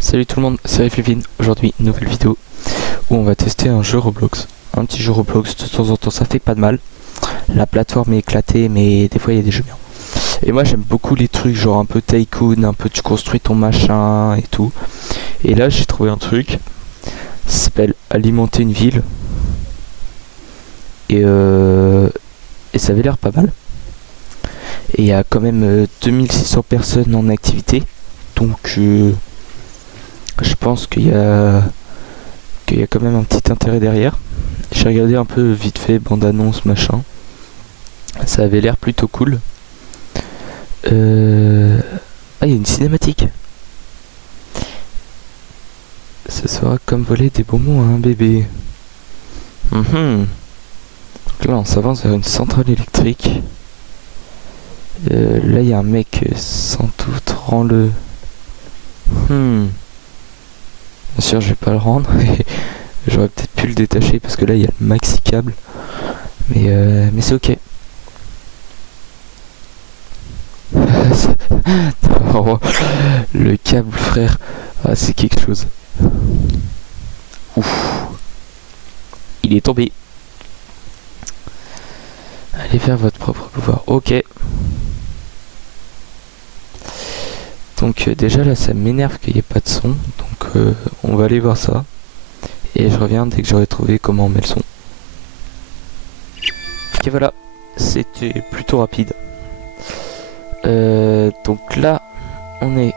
Salut tout le monde, c'est Rifflevin. Aujourd'hui, nouvelle vidéo où on va tester un jeu Roblox. Un petit jeu Roblox, de temps en temps ça fait pas de mal. La plateforme est éclatée, mais des fois il y a des jeux bien. Et moi j'aime beaucoup les trucs genre un peu tycoon, un peu tu construis ton machin et tout. Et là j'ai trouvé un truc, ça s'appelle alimenter une ville. Et ça avait l'air pas mal. Et il y a quand même 2600 personnes en activité. Donc je pense qu'il y a quand même un petit intérêt derrière. J'ai regardé un peu vite fait, bande-annonce, machin. Ça avait l'air plutôt cool. Ah, il y a une cinématique. Ce sera comme voler des bonbons à un bébé. Donc là, on s'avance vers une centrale électrique. Là, il y a un mec, sans doute, rend-le. Bien sûr, je vais pas le rendre. J'aurais peut-être pu le détacher parce que là, il y a le maxi câble. Mais c'est ok. Oh, le câble, frère. Ah, c'est quelque chose. Ouf. Il est tombé. Allez faire votre propre pouvoir. Ok. Donc déjà là, ça m'énerve qu'il n'y ait pas de son. Donc on va aller voir ça. Et je reviens dès que j'aurai trouvé comment on met le son. Ok, voilà. C'était plutôt rapide. Donc là, on est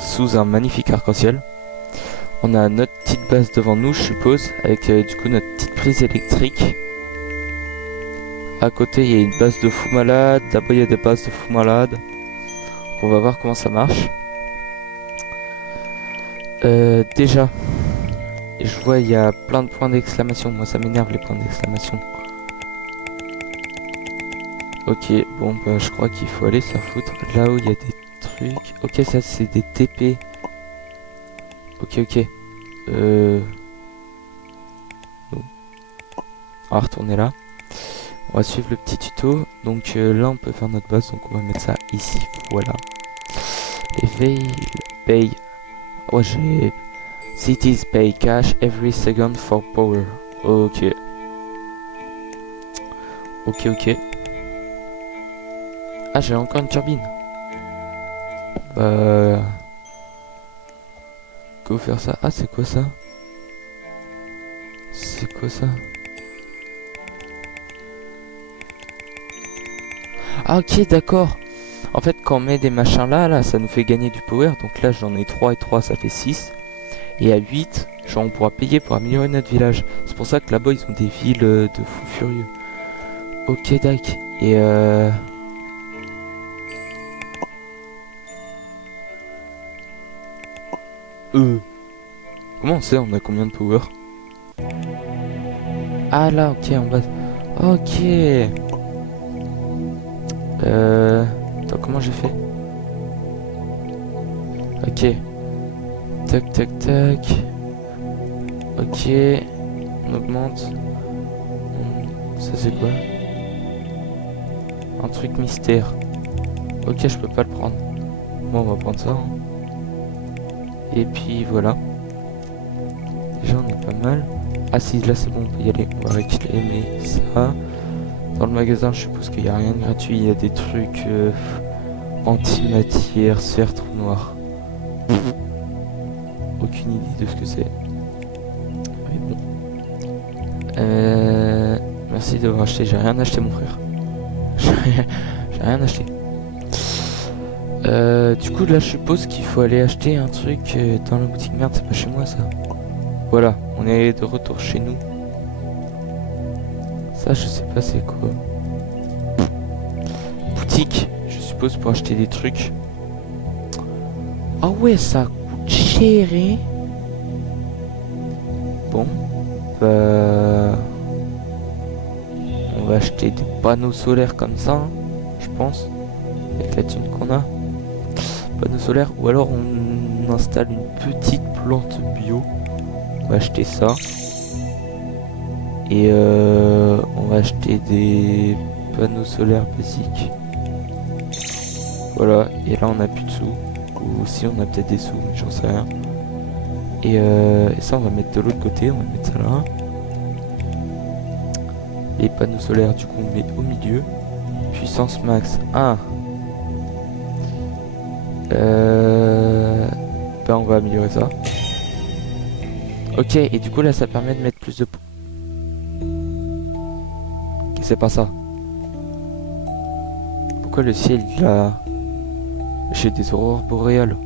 sous un magnifique arc-en-ciel. On a notre petite base devant nous, je suppose, avec du coup notre petite prise électrique. À côté, il y a une base de fou malade. D'abord, il y a des bases de fou malade. On va voir comment ça marche. Déjà, je vois il y a plein de points d'exclamation. Moi, ça m'énerve les points d'exclamation. Ok, bon, bah, je crois qu'il faut aller se la foutre. Là où il y a des trucs. Ok, ça, c'est des TP. Ok. Bon. On va retourner là. On va suivre le petit tuto. Donc là, on peut faire notre base. Donc on va mettre ça ici. Voilà. Les veilles paye. Oh, j'ai. Cities pay cash every second for power. Ok. Ok. Ah, j'ai encore une turbine. Go faire ça. Ah, c'est quoi ça? C'est quoi ça? Ah, ok, d'accord. En fait, quand on met des machins là, ça nous fait gagner du power. Donc là, j'en ai 3 et 3, ça fait 6. Et à 8, genre, on pourra payer pour améliorer notre village. C'est pour ça que là-bas, ils ont des villes de fous furieux. Ok, dac. Et comment on sait, on a combien de power? Ah là, ok, en bas. Ok. Attends, comment j'ai fait? Ok. Tac. Ok. On augmente. Ça c'est quoi? Un truc mystère. Ok, je peux pas le prendre. Bon, on va prendre ça. Et puis voilà. Déjà, on est pas mal. Ah si, là c'est bon, on peut y aller. On va réclamer ça. Dans le magasin, je suppose qu'il n'y a rien de gratuit. Il y a des trucs anti-matière, sphère, trou noir. Aucune idée de ce que c'est. Mais bon. Merci d'avoir acheté. J'ai rien acheté, mon frère. J'ai rien acheté. Du coup, là, je suppose qu'il faut aller acheter un truc dans la boutique. Merde, c'est pas chez moi, ça. Voilà, on est de retour chez nous. Ça, je sais pas c'est quoi. Boutique, je suppose, pour acheter des trucs. Ah ouais, ça coûte cher, hein. Bon, bah... on va acheter des panneaux solaires comme ça, hein, je pense. Avec la thune qu'on a. Panneaux solaires, ou alors on installe une petite plante bio. On va acheter ça. Et on va acheter des panneaux solaires basiques. Voilà, et là on a plus de sous. Ou si on a peut-être des sous, mais j'en sais rien. Et ça, on va mettre de l'autre côté. On va mettre ça là. Les panneaux solaires, du coup, on met au milieu. Puissance max 1. Ben, on va améliorer ça. Ok, et du coup, là, ça permet de mettre plus de... C'est pas ça. Pourquoi le ciel, il a... J'ai des aurores boréales.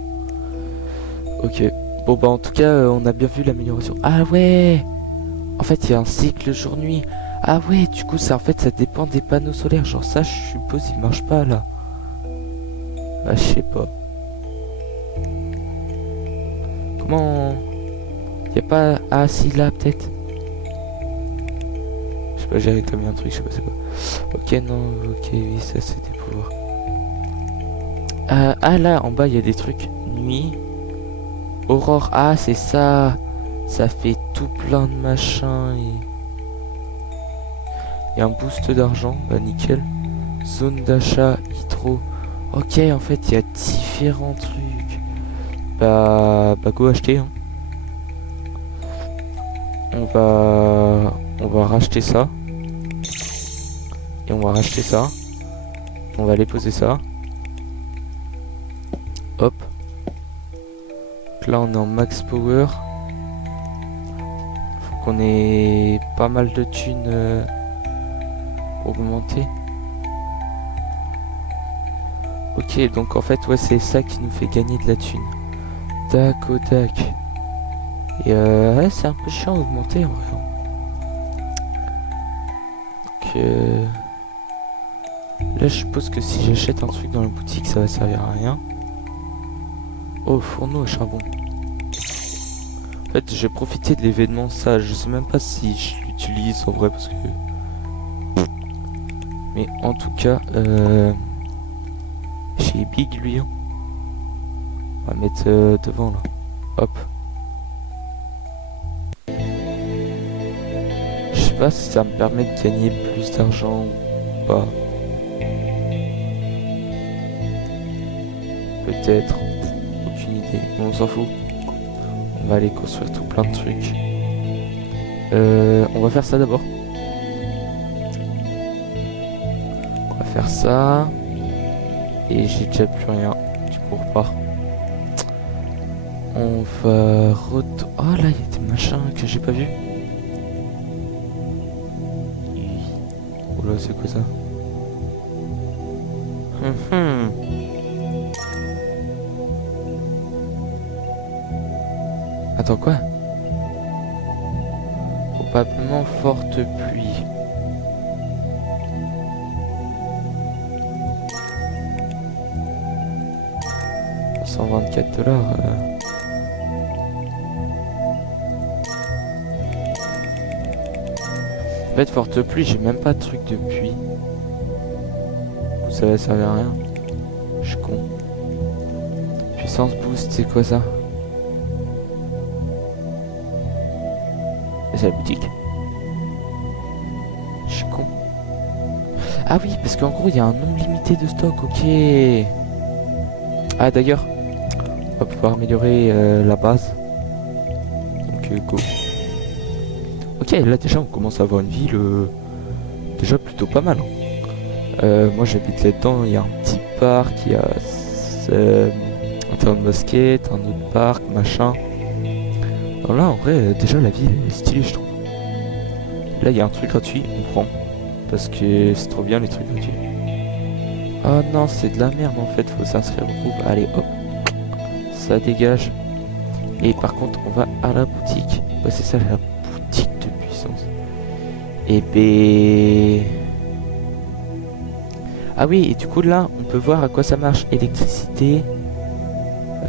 Ok. Bon, bah, en tout cas, on a bien vu l'amélioration. Ah ouais! En fait, il y a un cycle jour-nuit. Ah ouais, du coup, ça, en fait, ça dépend des panneaux solaires. Genre ça, je suppose, il marche pas, là. Ah, je sais pas. Comment... Y a pas... Ah, si, là, peut-être. Je sais pas, j'ai réclamé un truc, je sais pas c'est quoi. Ok, non, ok, oui, ça, c'est des pouvoirs. Ah, là, en bas, il y a des trucs. Nuit. Aurore. Ah, c'est ça. Ça fait tout plein de machins et... Il y a un boost d'argent, bah nickel. Zone d'achat, hydro. Ok, en fait, il y a différents trucs. Bah go acheter. Hein. On va racheter ça. Et on va racheter ça. On va aller poser ça. Hop. Donc là, on est en max power. Faut qu'on ait pas mal de thunes pour augmenter. Ok, donc en fait, ouais, c'est ça qui nous fait gagner de la thune. Tac au tac. Et ouais, c'est un peu chiant d'augmenter en vrai. Donc là, je suppose que si j'achète un truc dans la boutique, ça va servir à rien. Oh, fourneau à charbon. En fait, j'ai profité de l'événement ça. Je sais même pas si je l'utilise en vrai parce que... Mais en tout cas, j'ai big lui. Hein. On va mettre devant là. Hop. Je sais pas si ça me permet de gagner plus d'argent ou pas. Peut-être. Aucune idée. On s'en fout. On va aller construire tout plein de trucs. On va faire ça d'abord. On va faire ça. Et j'ai déjà plus rien. Du coup, on repart. On va oh là, il y a des machins que j'ai pas vu. Oh là, c'est quoi ça? Attends, quoi? Probablement forte pluie. $124. En fait, forte pluie, j'ai même pas de truc de pluie. Ça va servir à rien. Je suis con. Puissance boost, c'est quoi ça? C'est la boutique. Je suis con. Ah oui, parce qu'en gros, il y a un nombre limité de stock, ok. Ah d'ailleurs, on va pouvoir améliorer la base. Donc go. Ok, là déjà, on commence à avoir une ville déjà plutôt pas mal. Moi, j'habite là-dedans, il y a un petit parc, il y a un terrain de basket, un autre parc, machin. Alors là, en vrai, déjà, la ville est stylée, je trouve. Là, il y a un truc gratuit, on prend. Parce que c'est trop bien, les trucs gratuits. Oh non, c'est de la merde, en fait. Faut s'inscrire au groupe. Allez, hop. Ça dégage. Et par contre, on va à la boutique. Ouais, c'est ça, la boutique de puissance. Et ben... Ah oui, et du coup, là, on peut voir à quoi ça marche. Électricité.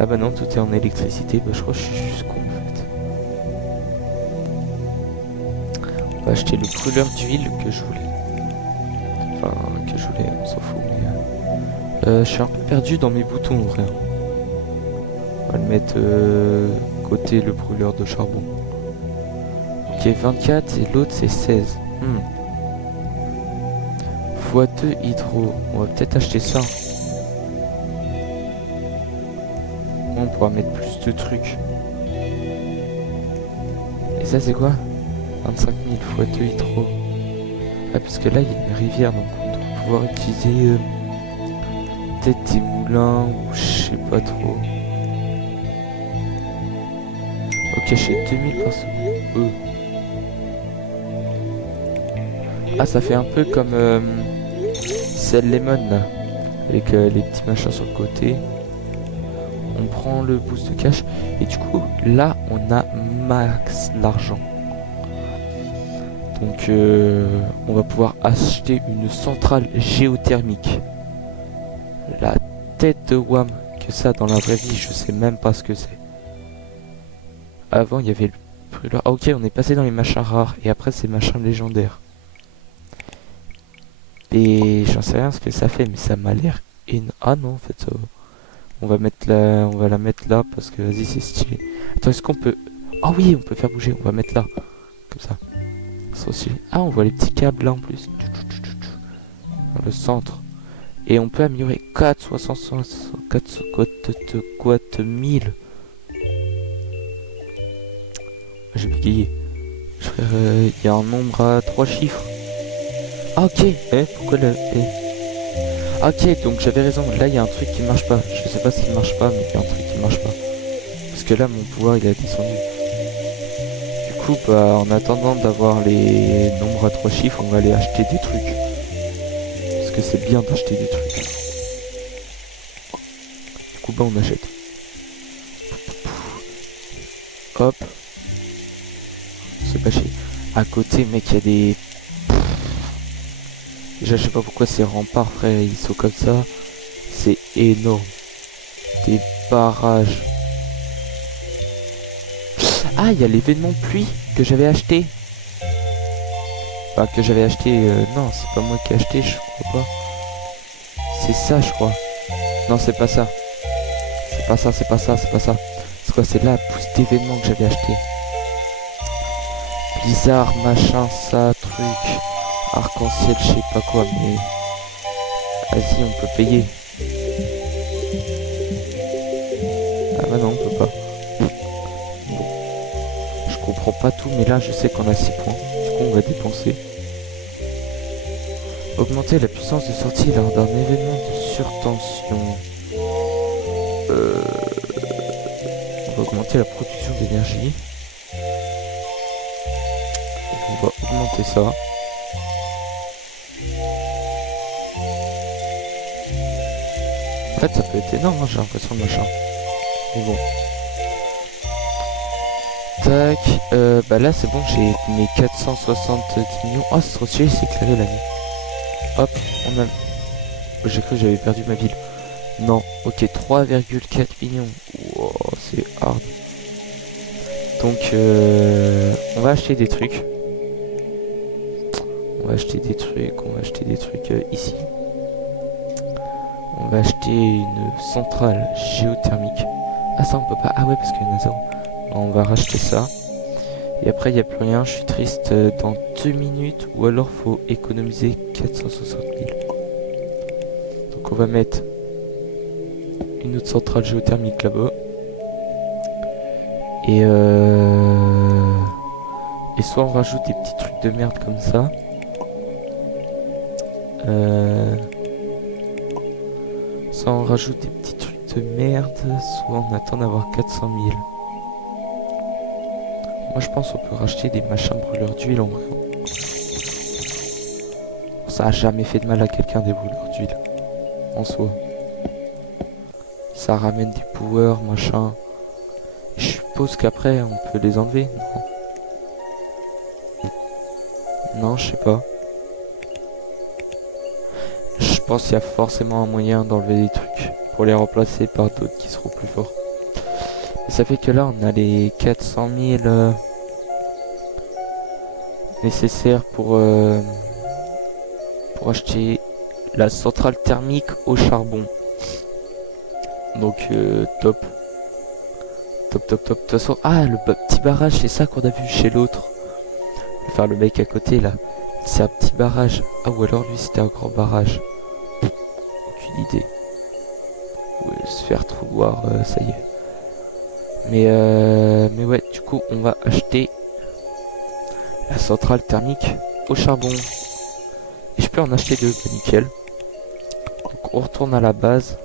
Ah bah non, tout est en électricité. Bah, je crois que je suis juste con. On va acheter le brûleur d'huile que je voulais. Enfin, que je voulais, on s'en fout. Mais, je suis un peu perdu dans mes boutons, en vrai. On va le mettre côté le brûleur de charbon. Ok, 24 et l'autre c'est 16. x2 hydro. On va peut-être acheter ça. pourra mettre plus de trucs. Et ça c'est quoi? 25 000 fois 2 hydro. Ah parce que là il y a une rivière donc on doit pouvoir utiliser peut-être des moulins ou je sais pas trop. Ok, j'ai 2000 par seconde. Ah ça fait un peu comme celle Lemon là. Avec les petits machins sur le côté. On prend le boost de cash. Et du coup là on a max l'argent. Donc on va pouvoir acheter une centrale géothermique. La tête de Wham, que ça dans la vraie vie je sais même pas ce que c'est. Avant il y avait le brûleur. Ah, ok, on est passé dans les machins rares et après c'est machins légendaires. Et j'en sais rien ce que ça fait mais ça m'a l'air énorme. Ah non en fait ça va. On va la mettre là parce que vas-y c'est stylé. Attends, est-ce qu'on peut... Ah oui on peut faire bouger, on va mettre là. Comme ça. C'est stylé. Ah on voit les petits câbles là en plus. Dans le centre. Et on peut améliorer 4 1000. J'ai bégayé. Il y a un nombre à 3 chiffres. Ah ok. Pourquoi le... Ah, ok, donc j'avais raison. Là, il y a un truc qui marche pas. Je sais pas s'il marche pas, mais il y a un truc qui marche pas. Parce que là, mon pouvoir, il a descendu. Du coup, bah, en attendant d'avoir les nombres à 3 chiffres, on va aller acheter des trucs. Parce que c'est bien d'acheter des trucs. Du coup, bah, on achète. Hop. C'est pas chier. À côté, mec, il y a des... Déjà, je sais pas pourquoi ces remparts, frère, ils sont comme ça. C'est énorme. Des barrages. Ah, il y a l'événement pluie que j'avais acheté. Enfin, que j'avais acheté... non, c'est pas moi qui ai acheté, je crois pas. C'est ça, je crois. Non, c'est pas ça. C'est pas ça, c'est pas ça, c'est pas ça. C'est quoi? C'est la pousse d'événement que j'avais acheté. Blizzard, machin, ça, truc... Arc-en-ciel, je sais pas quoi, mais... Vas-y, on peut payer. Ah bah non, on peut pas. Bon. Je comprends pas tout, mais là, je sais qu'on a 6 points. Du coup, on va dépenser. Augmenter la puissance de sortie lors d'un événement de surtension. On va augmenter la production d'énergie. On va augmenter ça. En fait, ça peut être énorme, hein, j'ai l'impression de machin. Mais bon. Tac. Bah là, c'est bon, j'ai mes 470 millions. Oh, c'est trop stylé, c'est éclairé la nuit. Hop, on a... Oh, j'ai cru que j'avais perdu ma ville. Non, ok, 3,4 millions. Wow, c'est hard. Donc, on va acheter des trucs. On va acheter des trucs ici. On va acheter une centrale géothermique. Ah ça on peut pas. Ah ouais parce qu'il y en a 0. On va racheter ça. Et après il n'y a plus rien. Je suis triste dans 2 minutes. Ou alors faut économiser 460 000. Donc on va mettre une autre centrale géothermique là-bas. Et soit on rajoute des petits trucs de merde comme ça. Soit on rajoute des petits trucs de merde, soit on attend d'avoir 400 000. Moi je pense qu'on peut racheter des machins brûleurs d'huile en vrai. Ça a jamais fait de mal à quelqu'un des brûleurs d'huile. En soi. Ça ramène des powers, machin. Je suppose qu'après on peut les enlever, non? Non, je sais pas. Je pense qu'il y a forcément un moyen d'enlever des trucs pour les remplacer par d'autres qui seront plus forts. Et ça fait que là on a les 400 000 nécessaires pour acheter la centrale thermique au charbon. Donc top. Top. De toute façon, ah le petit barrage c'est ça qu'on a vu chez l'autre. Enfin le mec à côté là. C'est un petit barrage. Ah ou alors lui c'était un grand barrage. Aucune idée. Ouais, se faire trou noir, ça y est. Mais ouais, du coup, on va acheter la centrale thermique au charbon. Et je peux en acheter deux, bah, nickel. Donc on retourne à la base.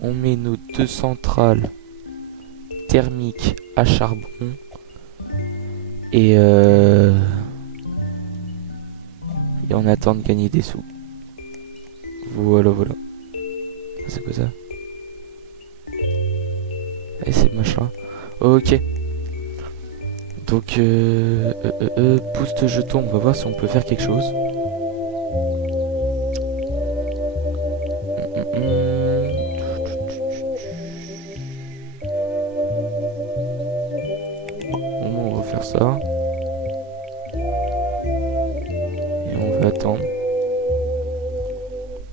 On met nos deux centrales thermiques à charbon. Et on attend de gagner des sous. Voilà, voilà. C'est quoi ça? Et c'est machin. Ok. Donc, boost jeton. On va voir si on peut faire quelque chose. Bon, on va faire ça. Et on va attendre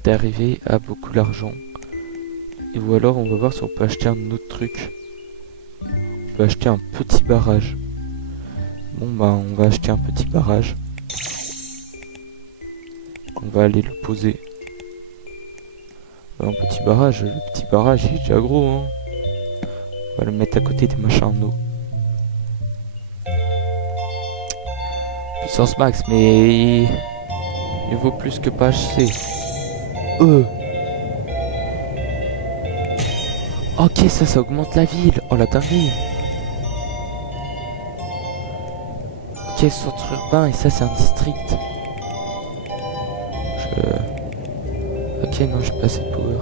d'arriver à beaucoup d'argent. Et ou alors on va voir si on peut acheter un autre truc. On peut acheter un petit barrage. Bon bah on va acheter un petit barrage. On va aller le poser. Un petit barrage, le petit barrage il est déjà gros hein. On va le mettre à côté des machins en eau. Puissance max mais il vaut plus que pas acheter. Ok, ça augmente la ville. Oh la dinguerie. Ok, centre urbain et ça c'est un district. Ok, non, j'ai pas assez de power.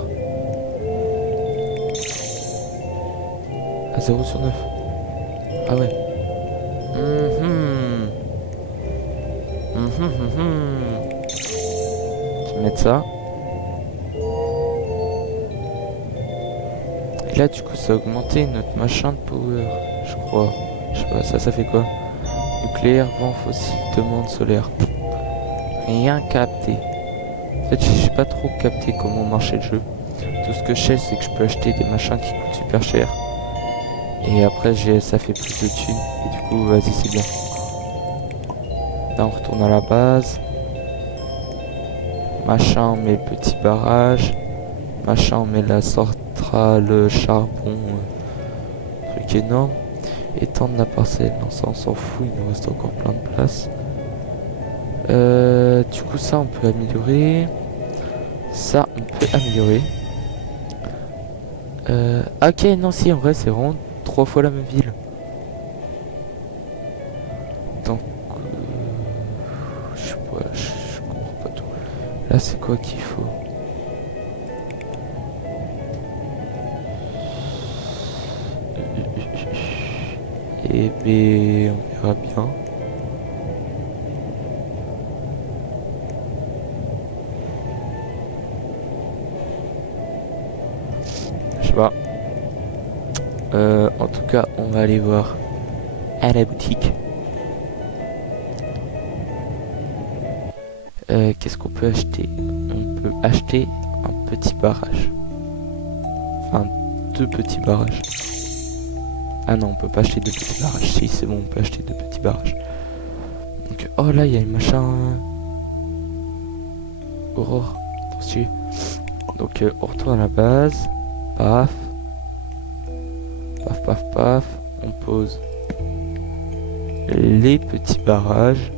À 0 sur 9. Ah ouais. Je vais mettre ça. Et là, du coup, ça a augmenté notre machin de power, je crois. Je sais pas, ça fait quoi? Nucléaire, vent fossile, demande solaire. Rien capté. En fait, j'ai pas trop capté comment marchait le jeu. Tout ce que je sais, c'est que je peux acheter des machins qui coûtent super cher. Et après, ça fait plus de thunes. Et du coup, vas-y, c'est bien. Là, on retourne à la base. Machin, on met le petit barrage. Machin, on met la centrale charbon. Truc énorme. Étendre la parcelle. Non, ça, on s'en fout. Il nous reste encore plein de place. Du coup, ça, on peut améliorer. Ça, on peut améliorer. Ok, non, si, en vrai, c'est vraiment 3 fois la même ville. Donc, je sais pas, je comprends pas tout. Là, c'est quoi qu'il faut? Eh ben, on verra bien. Je sais pas. En tout cas, on va aller voir à la boutique. Qu'est-ce qu'on peut acheter? On peut acheter un petit barrage. Enfin, 2 petits barrages. Ah non, on peut pas acheter 2 petits barrages. Si, c'est bon, on peut acheter 2 petits barrages. Donc, oh là, il y a le machin... Aurore. Attention. Donc, on retourne à la base. Paf. Paf, paf, paf. On pose les petits barrages.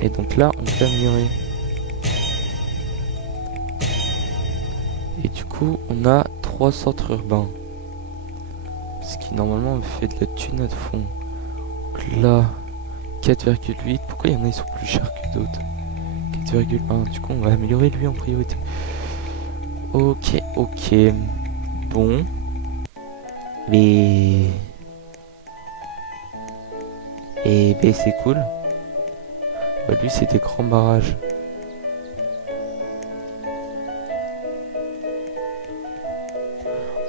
Et donc là, on peut améliorer. Et du coup, on a 3 centres urbains. Ce qui, normalement, me fait de la thune à fond. Donc là, 4,8. Pourquoi il y en a, ils sont plus chers que d'autres? 4,1. Du coup, on va améliorer lui en priorité. Ok, ok. Bon. Mais... Et ben, c'est cool. Bah, lui, c'est des grands barrages.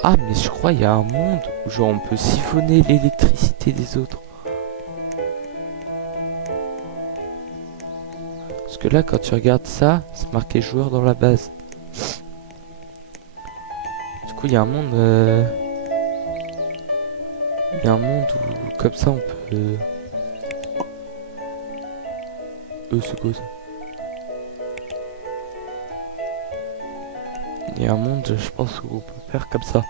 Ah, mais je crois qu'il y a un monde où genre on peut siphonner l'électricité des autres. Parce que là, quand tu regardes ça, c'est marqué joueur dans la base. Du coup, il y a un monde... Il y a un monde où, comme ça, on peut... c'est quoi ça? Il y a un monde, je pense, où on peut faire comme ça.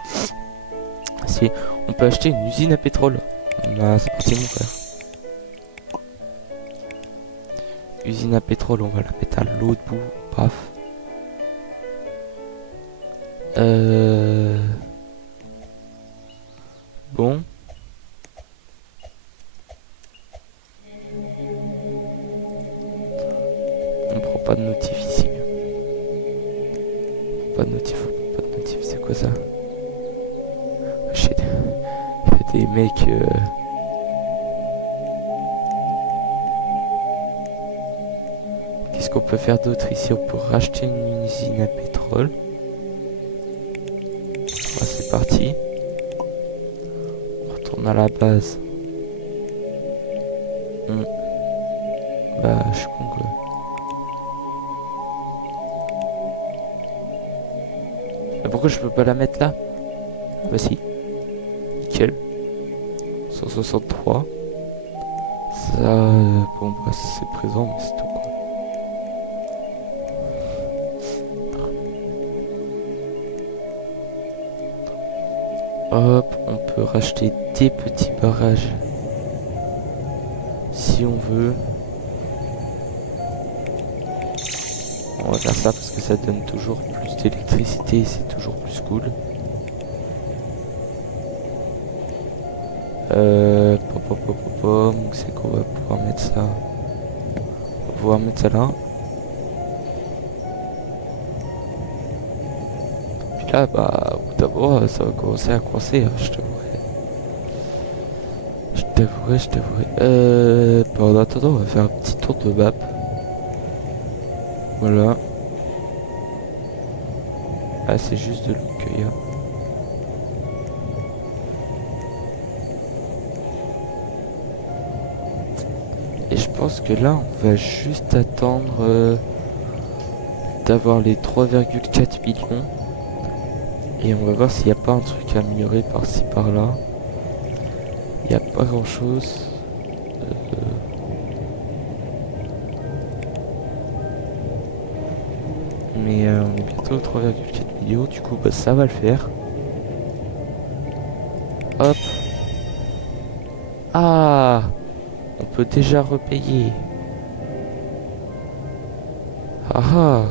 Si on peut acheter une usine à pétrole. Bah, c'est parti mon frère. Usine à pétrole, on va la mettre à l'autre bout. Paf. Bon. On prend pas de notif ici. Pas de notif, c'est quoi ça? Shit. Il y a des mecs... Qu'est-ce qu'on peut faire d'autre ici? On peut racheter une usine à pétrole. Ah, c'est parti. On retourne à la base. Bah, je suis con quoi. Mais pourquoi je peux pas la mettre là? Bah si. Nickel. 163. Ça, bon bah c'est présent, mais c'est tout quoi. Hop, on peut racheter des petits barrages si on veut. On va faire ça parce que ça donne toujours plus d'électricité et c'est toujours plus cool. Donc c'est qu'on va pouvoir mettre ça. On va pouvoir mettre ça là. Puis là, bah, au bout d'abord, ça va commencer à coincer, hein, je t'avouerai. Bah, en attendant, on va faire un petit tour de map. Voilà. Ah, c'est juste de l'eau qu'il y a. Et je pense que là, on va juste attendre d'avoir les 3,4 millions. Et on va voir s'il n'y a pas un truc à améliorer par-ci par-là. Il n'y a pas grand-chose. Mais on est bientôt 3,4 millions. Du coup, bah, ça va le faire. Hop. Ah! On peut déjà repayer. Ah ah.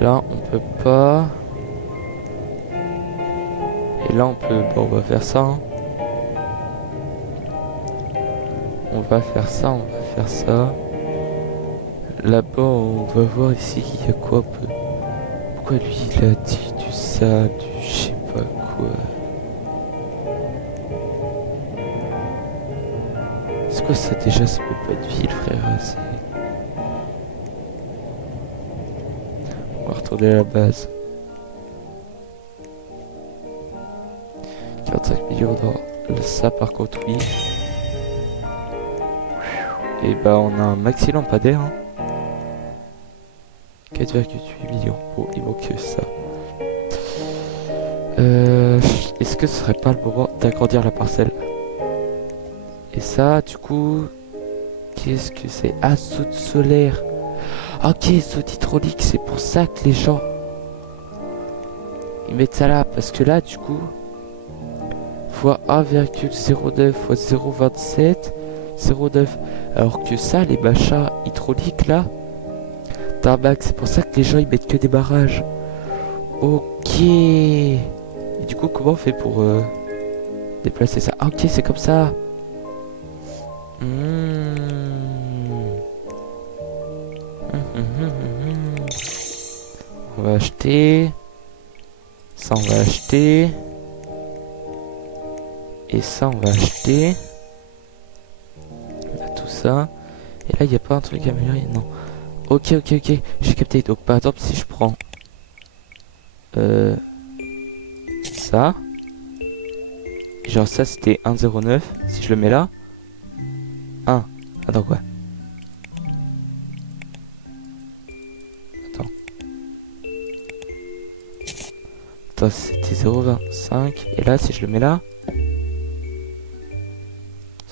Là, on peut pas. Et là, on peut... Bon, on va faire ça. Hein. On va faire ça, on va faire ça. Là-bas, on va voir ici, il y a quoi. Pourquoi lui, il a dit du ça, du je sais pas quoi. C'est quoi ça déjà? Ça peut pas être ville, frère. On va retourner à la base. 45 millions dans ça par contre oui. Et bah on a un maxi lampadaire. Hein. 4,8 millions. Bon, il manque que ça. Est-ce que ce serait pas le moment d'agrandir la parcelle? Et ça, du coup, qu'est-ce que c'est? Ah, saut solaire. Ok, saut hydraulique, c'est pour ça que les gens ils mettent ça là, parce que là, du coup, fois 1,09 fois 0,27, 0,9. Alors que ça, les machins hydrauliques là, tarmac, c'est pour ça que les gens ils mettent que des barrages. Ok. Et du coup, comment on fait pour déplacer ça? Ah, ok, c'est comme ça. On va acheter. Ça, on va acheter. Et ça, on va acheter. On a tout ça. Et là, il n'y a pas un truc à améliorer? Non. Ok, ok, ok. J'ai capté. Donc, par exemple, si je prends... ça. Genre, ça, c'était 1,09. Si je le mets là... 1. Attends, quoi? Attends, c'était 0,25. Et là, si je le mets là...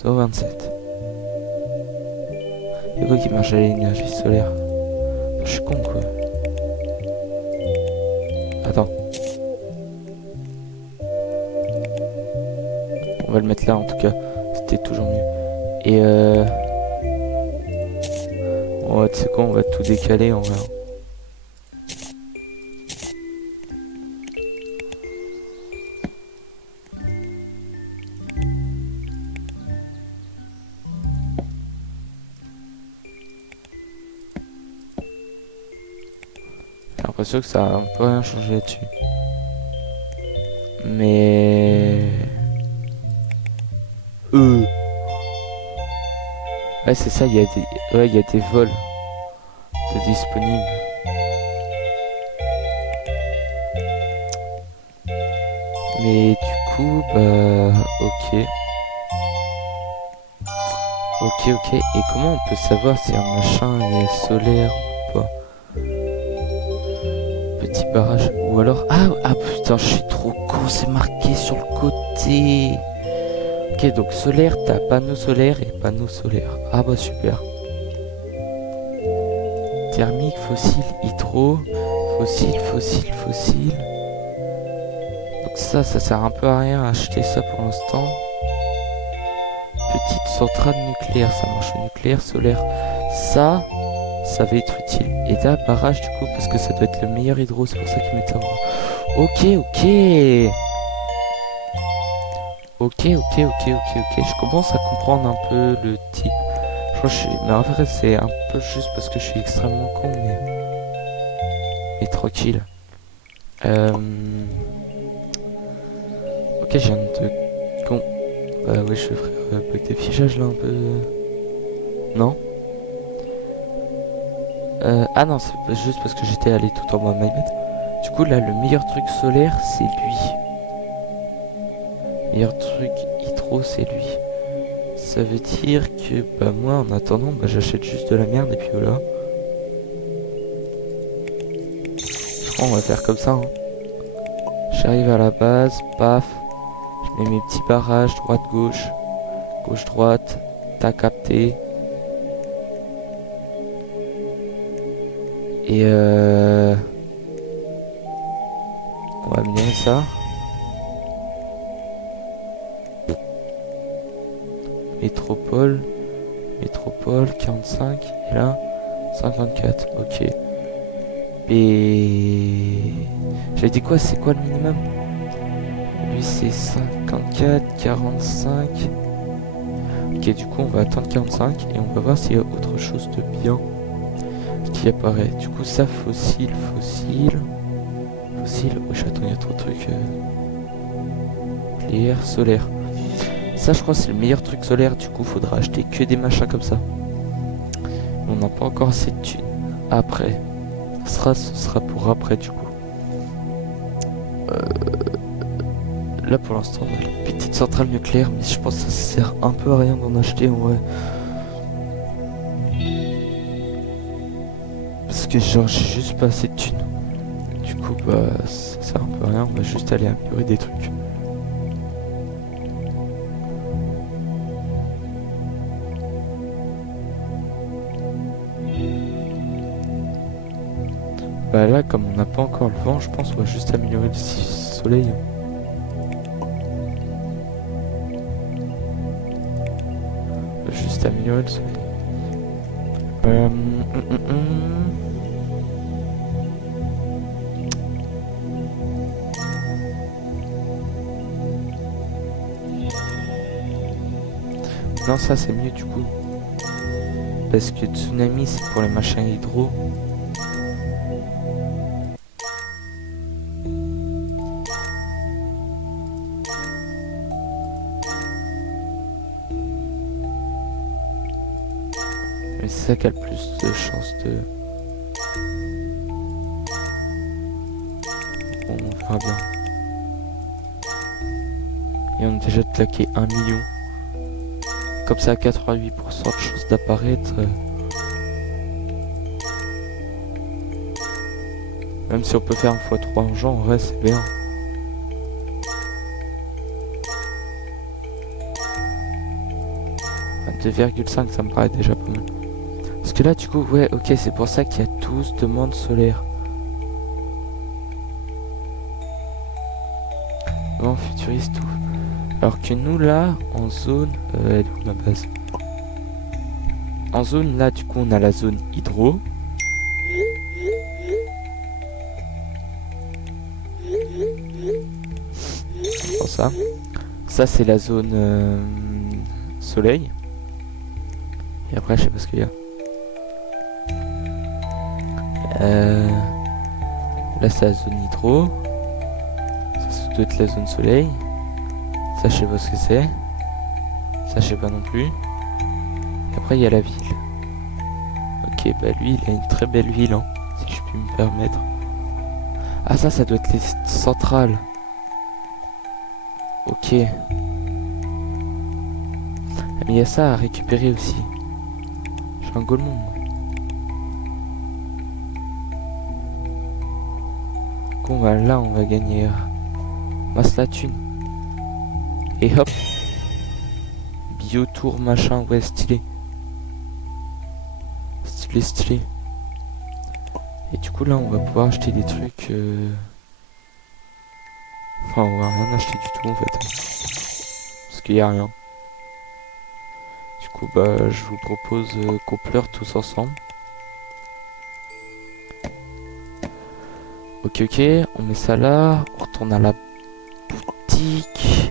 0,27. Et quoi qui marche à l'énergie solaire? Je suis con quoi. Attends. On va le mettre là en tout cas. C'était toujours mieux. Et ouais, tu sais quoi, on va tout décaler en vrai. J'ai l'impression que ça a un peu rien changé là-dessus. Mais... Ouais, c'est ça, il y a des... Ouais, il y a des vols de disponibles. Mais du coup, bah... Ok. Ok. Et comment on peut savoir si un machin est solaire ou pas? Petit barrage. Ou alors... Ah putain, je suis trop con, c'est marqué sur le côté. Ok, donc solaire, t'as panneau solaire et panneau solaire. Ah bah super. Thermique, fossile, hydro, fossile. Donc ça sert un peu à rien à acheter ça pour l'instant. Petite centrale nucléaire, ça marche au nucléaire, solaire. Ça va être utile. Et là, barrage du coup, parce que ça doit être le meilleur hydro, c'est pour ça qu'ils mettent ça. Ok. Je commence à comprendre un peu le type. Je crois que mais en vrai, c'est un peu juste parce que je suis extrêmement con, mais tranquille. Ok, j'ai un de con. Bah oui, je ferai bug d'affichage là un peu. Non? Ah non, c'est juste parce que j'étais allé tout en bas de my bed. Du coup, là, le meilleur truc solaire, c'est lui. Meilleur truc hydro, c'est lui. Ça veut dire que, bah moi, en attendant, bah j'achète juste de la merde et puis voilà. Je crois qu'on va faire comme ça, hein. J'arrive à la base, paf. Je mets mes petits barrages, droite-gauche. Gauche-droite. T'as capté. Et on va améliorer ça. Métropole 45 et là 54. Ok. Et j'avais dit quoi? C'est quoi le minimum? Lui c'est 54, 45. Ok, du coup on va attendre 45 et on va voir s'il y a autre chose de bien qui apparaît. Du coup ça, fossile. Wesh, attends, il y a trop de trucs. Nucléaire, solaire. Ça je crois c'est le meilleur truc solaire. Du coup faudra acheter que des machins comme ça. On n'a pas encore assez de thunes. Après, ce sera pour après du coup. Là pour l'instant on a une petite centrale nucléaire, mais je pense que ça sert un peu à rien d'en acheter en vrai. Parce que genre j'ai juste pas assez de thunes. Du coup bah ça sert un peu à rien, on va juste aller améliorer des trucs. Bah là comme on n'a pas encore le vent, je pense qu'on va juste améliorer le soleil. On va juste améliorer le soleil. Non, ça c'est mieux du coup. Parce que tsunami c'est pour les machins hydro. Mais c'est ça qui a le plus de chances de... Bon, on verra bien. Et on a déjà claqué 1 million. Comme ça, 88% de chances d'apparaître. Même si on peut faire un x3 en genre, en vrai, c'est bien. À 2,5, ça me paraît déjà pas mal. Parce que là, du coup, ouais, ok, c'est pour ça qu'il y a 12 demandes solaires. Bon, futuriste, tout. Alors que nous, là, en zone... elle est où ma base? En zone, là, du coup, on a la zone hydro. Pour ça. Ça, c'est la zone soleil. Et après, je sais pas ce qu'il y a. Là, c'est la zone hydro. Ça doit être la zone soleil. Ça, je sais pas ce que c'est. Ça, je sais pas non plus. Et après, il y a la ville. Ok, bah lui, il a une très belle ville, hein, si je puis me permettre. Ah, ça doit être les centrales. Ok. Ah, mais il y a ça à récupérer aussi. Je suis un golemon, moi. Bon, bah là, on va gagner masse la thune. Et hop. Biotour, machin, ouais, stylé. Stylé, stylé. Et du coup, là, on va pouvoir acheter des trucs... Enfin, on va rien acheter du tout, en fait. Parce qu'il y a rien. Du coup, bah, je vous propose qu'on pleure tous ensemble. Ok, ok, on met ça là. On retourne à la boutique.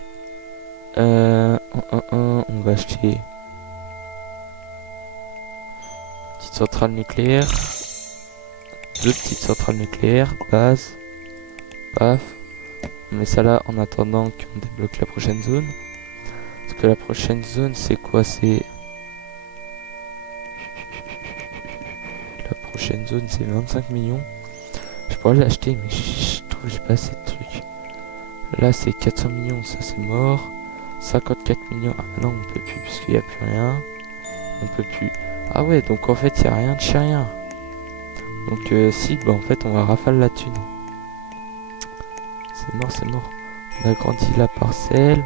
On va acheter... Petite centrale nucléaire. 2 petites centrales nucléaires. Base. Paf. On met ça là en attendant qu'on débloque la prochaine zone. Parce que la prochaine zone, c'est quoi? C'est... La prochaine zone, c'est 25 millions. Je pourrais l'acheter, mais je trouve que j'ai pas assez de trucs. Là, c'est 400 millions, ça c'est mort. 54 millions. Ah non, on peut plus, puisqu'il n'y a plus rien. On peut plus. Ah ouais, donc en fait, il n'y a rien de chez rien. Donc si, bah en fait, on va rafale la thune. C'est mort, c'est mort. On a agrandi la parcelle.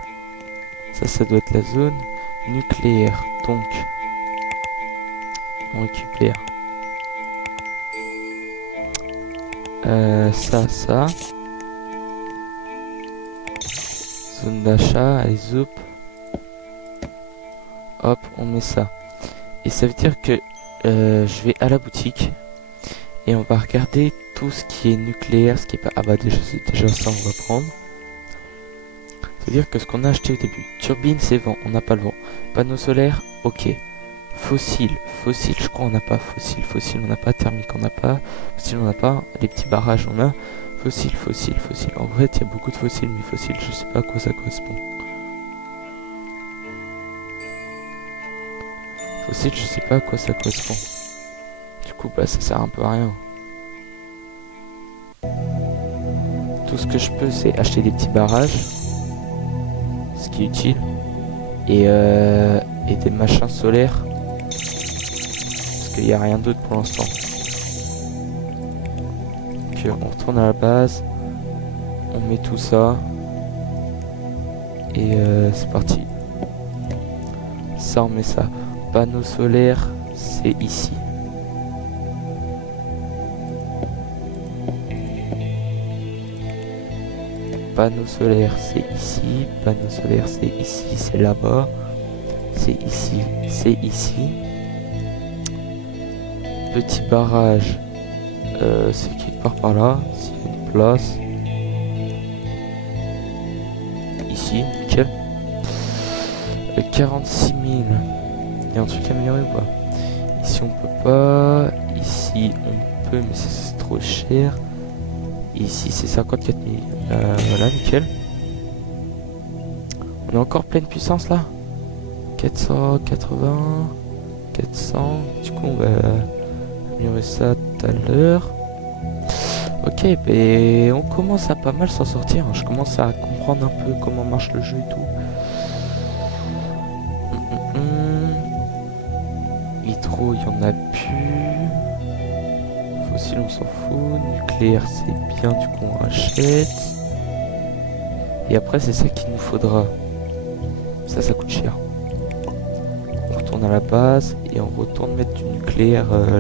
Ça doit être la zone nucléaire. Donc, on récupère ça. Zone d'achat, allez, zoup. Hop, on met ça. Et ça veut dire que je vais à la boutique. Et on va regarder tout ce qui est nucléaire, ce qui est pas... Ah bah déjà ça, on va prendre. C'est-à-dire que ce qu'on a acheté au début. Turbine, c'est vent, on n'a pas le vent. Panneaux solaires, ok. Fossile, je crois on n'a pas. Fossile, on n'a pas. Thermique, on n'a pas. Fossile, on n'a pas. Les petits barrages, on a. Fossile. En fait, il y a beaucoup de fossiles, mais fossiles, je sais pas à quoi ça correspond. Fossile, je sais pas à quoi ça correspond. Du coup, bah ça sert un peu à rien. Tout ce que je peux, c'est acheter des petits barrages. Ce qui est utile. Et des machins solaires. Parce qu'il n'y a rien d'autre pour l'instant. Donc on retourne à la base. On met tout ça. Et c'est parti. Ça, on met ça. Panneaux solaires, c'est ici. Panneaux solaires, c'est ici. Panneaux solaires, c'est ici. C'est là-bas. C'est ici. C'est ici. Petit barrage. C'est quelque part par là. S'il y a une place. Ici, nickel. 46 000. Il y a un truc amélioré ou pas? Ici on peut pas. Ici on peut, mais c'est trop cher. Ici c'est 54 000. Voilà, nickel. On est encore pleine puissance là. 480. 400. Du coup on va améliorer ça tout à l'heure. Ok, ben on commence à pas mal s'en sortir. Je commence à comprendre un peu comment marche le jeu et tout. Hydro, il y en a plus. Fossile, on s'en fout. Nucléaire, c'est bien, du coup on rachète. Et après, c'est ça qu'il nous faudra. Ça coûte cher. On retourne retourne à la base et on retourne mettre du nucléaire là.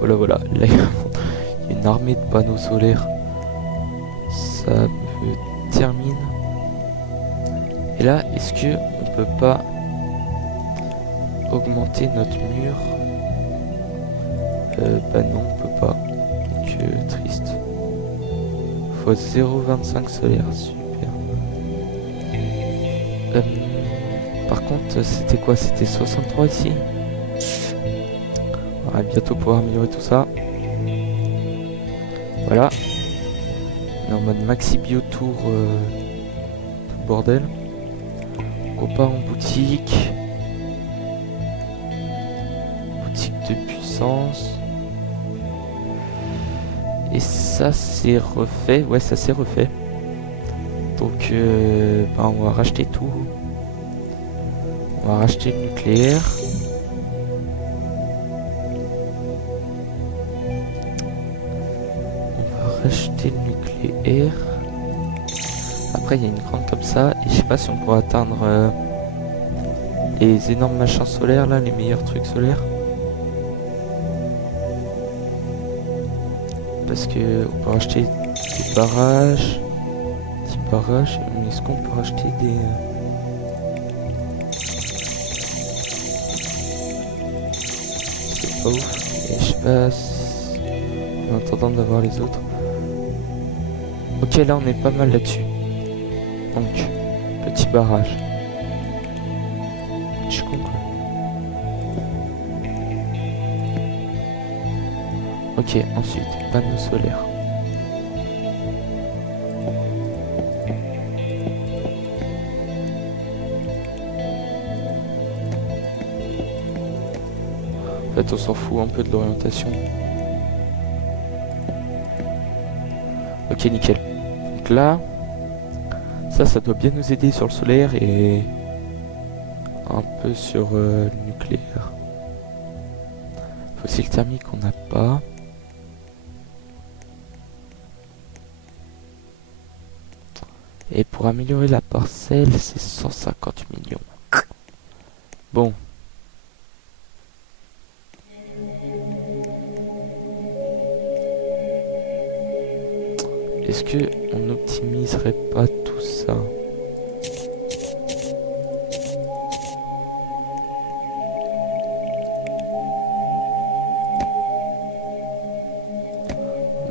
Voilà. Là, il y a une armée de panneaux solaires. Ça me termine. Et là, est-ce que on peut pas augmenter notre mur? Bah non, on peut pas. Donc triste. Faut 0,25 solaire, super. Par contre, c'était quoi? C'était 63 ici. On va bientôt pouvoir améliorer tout ça. Voilà. On est en mode maxi biotour, tout le bordel. On part en boutique. Boutique de puissance. Et ça c'est refait. Ouais, ça c'est refait. Donc bah, on va racheter tout. On va racheter le nucléaire. On va racheter le nucléaire. Après il y a une grande comme ça. Et je sais pas si on pourra atteindre les énormes machins solaires là, les meilleurs trucs solaires. Parce que on peut racheter des barrages. Des barrages. Mais est-ce qu'on peut racheter des... C'est pas ouf. Et je passe en attendant d'avoir les autres. Ok, là on est pas mal là-dessus. Donc, petit barrage. Je suis con quoi. Ok, ensuite, panneaux solaires. En fait, on s'en fout un peu de l'orientation. Ok, nickel. Donc là, ça doit bien nous aider sur le solaire et un peu sur le nucléaire. Fossile thermique, on n'a pas. Et pour améliorer la parcelle, c'est 150 millions. Bon. Est-ce que on n'optimiserait pas tout ça?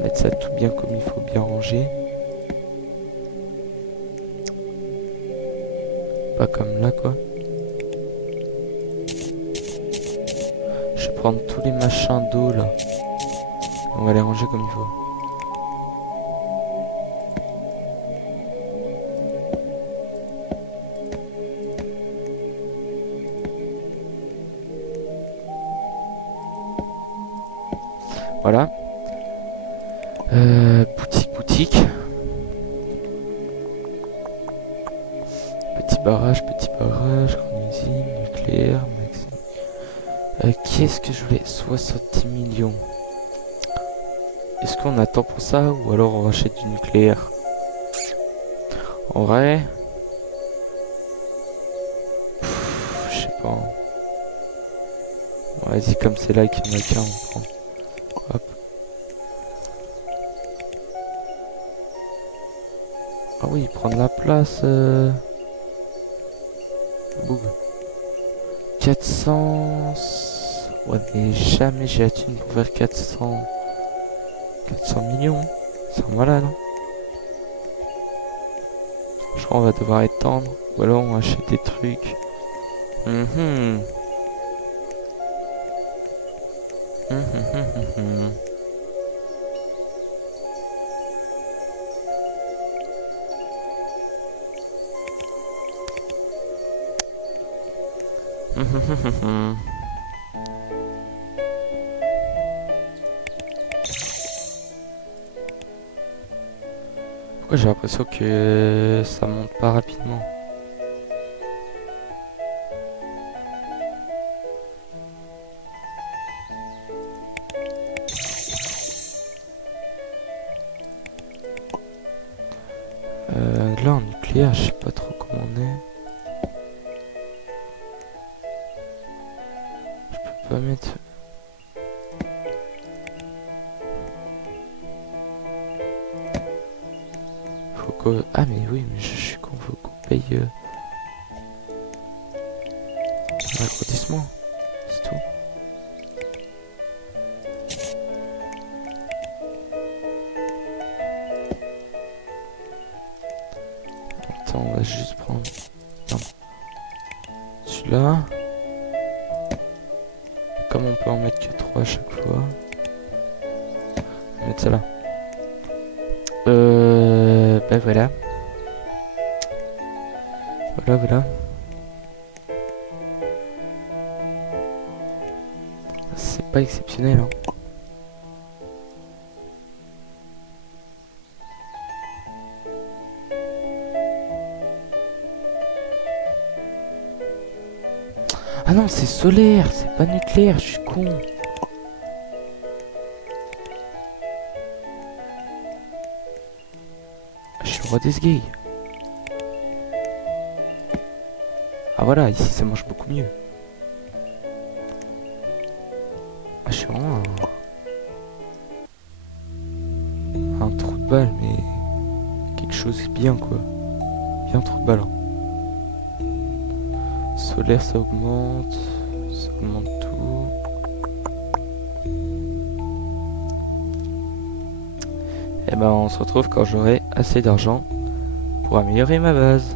Mettre ça tout bien comme il faut, bien ranger. Pas comme là quoi. Je vais prendre tous les machins d'eau là. On va les ranger comme il faut. Voilà. Boutique. Petit barrage, grande usine, nucléaire, maxi. Qu'est-ce que je voulais? 70 millions. Est-ce qu'on attend pour ça ou alors on rachète du nucléaire? En vrai... je sais pas. Bon, vas-y, comme c'est là qu'il y en a qu'un, on prend. Hop. Ah oui, prendre la place. Boug. 400... Ouais, mais jamais j'ai la thune pour faire 400 millions. C'est malade, hein. Je crois qu'on va devoir étendre. Ou alors on achète des trucs. Pourquoi j'ai l'impression que ça monte pas rapidement? Là en nucléaire, je sais pas trop comment on est. pas mettre... Faut que... Ah mais oui, mais je suis con, faut qu'on paye... l'agrandissement, c'est tout. Attends, on va juste prendre... Non. Celui-là. Comme on peut en mettre que 3 à chaque fois. On va mettre ça là. Bah voilà. Voilà. C'est pas exceptionnel, hein. Ah non, c'est solaire, c'est pas nucléaire, je suis con. Je suis le roi des gays. Ah voilà, ici ça marche beaucoup mieux. Ah, je suis vraiment un trou de balle, mais quelque chose de bien quoi. Bien trou de balle. Hein. Solaire ça augmente tout. Et ben on se retrouve quand j'aurai assez d'argent pour améliorer ma base.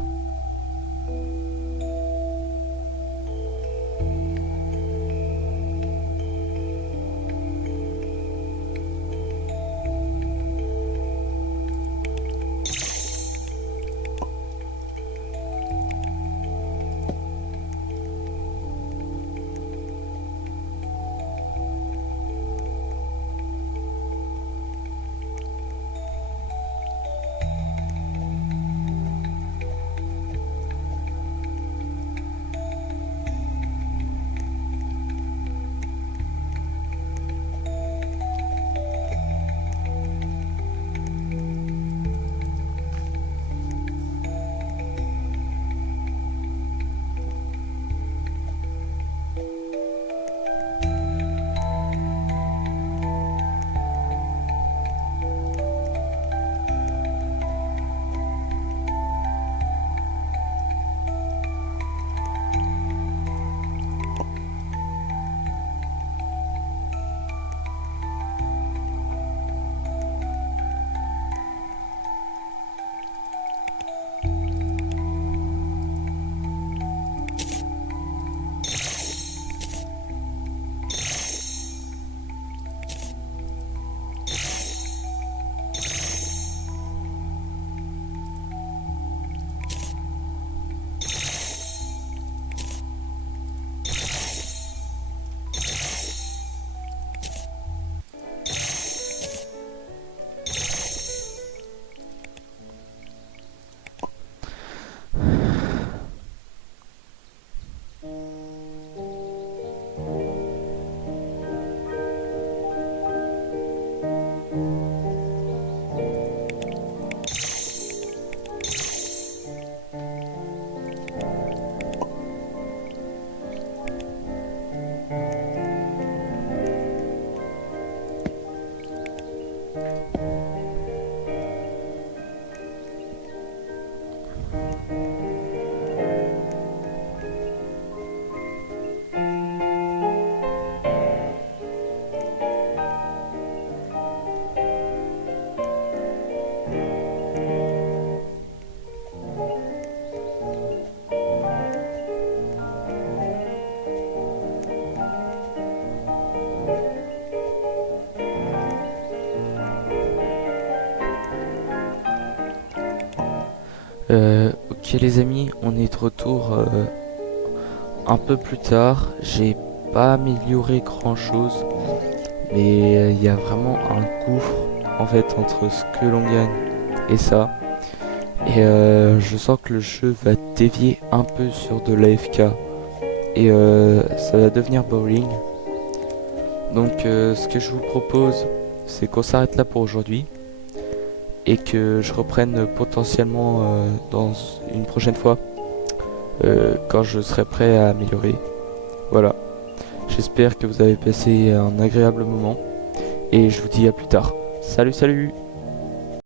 Ok les amis, on est de retour un peu plus tard. J'ai pas amélioré grand chose, mais il y a vraiment un gouffre en fait entre ce que l'on gagne et ça. Et je sens que le jeu va dévier un peu sur de l'AFK et ça va devenir boring. Donc ce que je vous propose, c'est qu'on s'arrête là pour aujourd'hui. Et que je reprenne potentiellement dans une prochaine fois quand je serai prêt à améliorer. Voilà. J'espère que vous avez passé un agréable moment et je vous dis à plus tard. Salut salut!